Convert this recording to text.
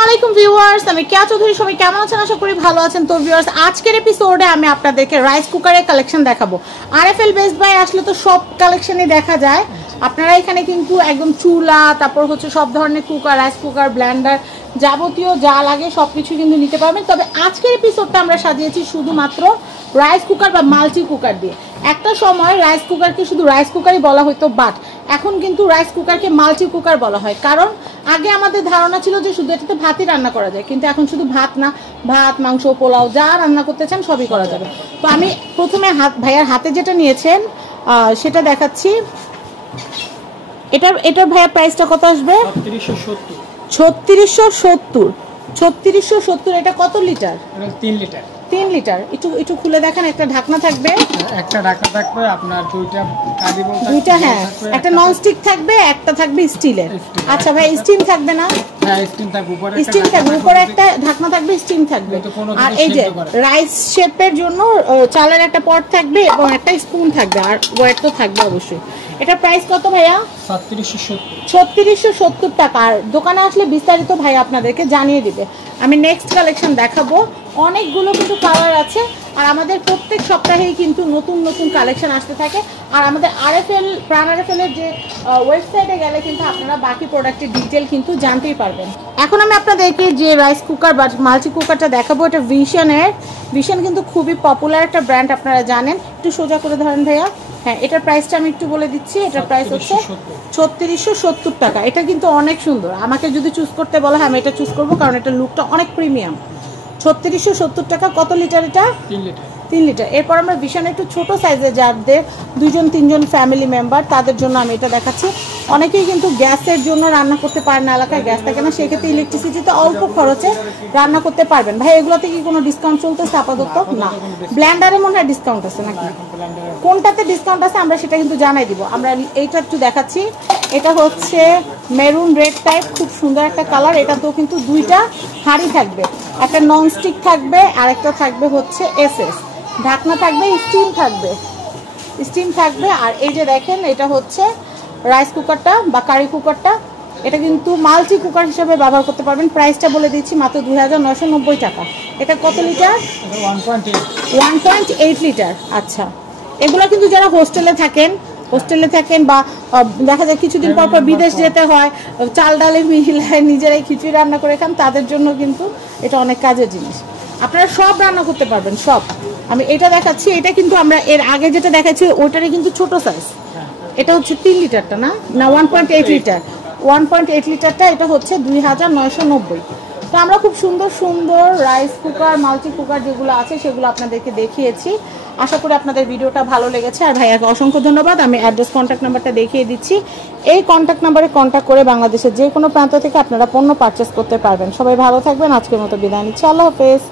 আসসালামু ভিউয়ার্স, আমি কেয়া চৌধুরী। সবাই কেমন আছেন? আশা করি ভালো আছেন। তো ভিউয়ার্স, আজকের এপিসোডে আমি আপনাদেরকে রাইস কুকারের কালেকশন দেখাবো। আরএফএল বেস্ট বাই আসলে তো সব কালেকশনই দেখা যায়। আপনারা এখানে কিন্তু একদম চুলা, তারপর হচ্ছে সব ধরনের কুকার, রাইস কুকার, ব্লেন্ডার, যাবতীয় যা লাগে সবকিছু কিন্তু নিতে পারবেন। তবে আজকের এপিসোডটা আমরা সাজিয়েছি শুধুমাত্র রাইস কুকার বা মাল্টি কুকার দিয়ে। একটা সময় রাইস কুকারকে শুধু রাইস কুকারই বলা হতো, বাট এখন কিন্তু রাইস কুকারকে মাল্টি কুকার বলা হয়। কারণ আগে আমাদের ধারণা ছিল যে শুধু এটাতে ভাতই রান্না করা যায়, কিন্তু এখন শুধু ভাত না, ভাত, মাংস, পোলাও যা রান্না করতে চান সবই করা যাবে। তো আমি প্রথমে ভাইয়ার হাতে যেটা নিয়েছেন সেটা দেখাচ্ছি। এটার ভাইয়া প্রাইসটা কত আসবে? 3670। এটা কত লিটার? 3 লিটার। 3 লিটার। একটু খুলে দেখেন। একটা ঢাকনা থাকবে, একটা ঢাকনা থাকবে, আপনার দুইটা, হ্যাঁ, একটা নন স্টিক থাকবে, একটা থাকবে স্টিলের। আচ্ছা ভাই, স্টিম থাকবে না? হ্যাঁ, স্টিম থাকবে। উপরে একটা ঢাকনা থাকবে, স্টিম থাকবে। আর এই যে রাইস শেপের জন্য চালের একটা পট থাকবে এবং একটা স্পুন থাকবে, আর ওয়েট তো থাকবে অবশ্যই। এটা প্রাইস কত ভাইয়া? 3670 টাকা। আর দোকানে আসলে বিস্তারিত ভাই আপনাদেরকে জানিয়ে দিবে। আমি নেক্সট কালেকশন দেখাবো। অনেকগুলো কিন্তু কালার আছে, আর আমাদের প্রত্যেক সপ্তাহেই কিন্তু নতুন নতুন কালেকশন আসতে থাকে। আর আমাদের প্রাণ আরএফএল এর যে ওয়েবসাইটে গেলে কিন্তু আপনারা বাকি প্রোডাক্টের ডিটেল কিন্তু জানতেই পারবেন। এখন আমি আপনাদেরকে যে রাইস কুকার বা মাল্টি কুকারটা দেখাবো, এটা ভিশন কিন্তু খুবই পপুলার একটা ব্র্যান্ড, আপনারা জানেন। একটু সোজা করে ধরেন ভাইয়া। হ্যাঁ, এটার প্রাইসটা আমি একটু বলে দিচ্ছি। এটার প্রাইস হচ্ছে 3670 টাকা। এটা কিন্তু অনেক সুন্দর। আমাকে যদি চুজ করতে বলা হয় আমি এটা চুজ করবো, কারণ এটার লুকটা অনেক প্রিমিয়াম। 3670 টাকা। কত লিটার এটা? 3 লিটার। এরপর আমরা ভীষণ একটু ছোট সাইজের, যাদের 2-3জন ফ্যামিলি মেম্বার, তাদের জন্য আমি এটা দেখাচ্ছি। অনেকেই কিন্তু গ্যাসের জন্য রান্না করতে পারেন না, এলাকায় গ্যাস থাকে না, সেক্ষেত্রে ইলেকট্রিসিটিতে অল্প খরচে রান্না করতে পারবেন। ভাই, এগুলোতে কি কোনো ডিসকাউন্ট চলতেছে আপাতত? না। ব্লেন্ডারে মনে হয় ডিসকাউন্ট আছে নাকি? কোনটাতে ডিসকাউন্ট আছে আমরা সেটা কিন্তু জানাই দিব। আমরা এইটা একটু দেখাচ্ছি। এটা হচ্ছে মেরুন রেড টাইপ, খুব সুন্দর একটা কালার। এটাতেও কিন্তু দুইটা হাঁড়ি থাকবে, একটা নন স্টিক থাকবে আর একটা থাকবে হচ্ছে এসএস। ঢাকনা থাকবে, স্টিম থাকবে। আর এই যে দেখেন, এটা হচ্ছে রাইস কুকারটা বা কারি কুকারটা। এটা কিন্তু মাল্টি কুকার হিসেবে ব্যবহার করতে পারবেন। প্রাইসটা বলে দিচ্ছি, মাত্র 2990 টাকা। এটা কত লিটার? 1.8 লিটার। আচ্ছা, এগুলো কিন্তু যারা হোস্টেলে থাকেন বা দেখা যায় কিছুদিন পর বিদেশ যেতে হয়, চাল ডালে মিলায় নিজেরাই খিচুড়ি রান্না করে খান, তাদের জন্য কিন্তু এটা অনেক কাজের জিনিস। আপনারা সব রান্না করতে পারবেন, সব। আমি এটা দেখাচ্ছি। এটা কিন্তু আমরা এর আগে যেটা দেখাচ্ছি ওইটারই কিন্তু ছোট সাইজ। এটা হচ্ছে 3 লিটারটা না 1.8 লিটার। 1.8 লিটারটা এটা হচ্ছে 2990। তো আমরা খুব সুন্দর সুন্দর রাইস কুকার, মাল্টি কুকার যেগুলো আছে সেগুলো আপনাদেরকে দেখিয়েছি। আশা করি আপনাদের ভিডিওটা ভালো লেগেছে। আর ভাইয়াকে অসংখ্য ধন্যবাদ। আমি অ্যাড্রেস, কন্ট্যাক্ট নাম্বারটা দেখিয়ে দিচ্ছি। এই কন্ট্যাক্ট নাম্বারে কন্ট্যাক্ট করে বাংলাদেশের যে কোনো প্রান্ত থেকে আপনারা পণ্য পারচেস করতে পারবেন। সবাই ভালো থাকবেন। আজকের মতো বিদায় নিচ্ছি। আল্লাহ হাফেজ।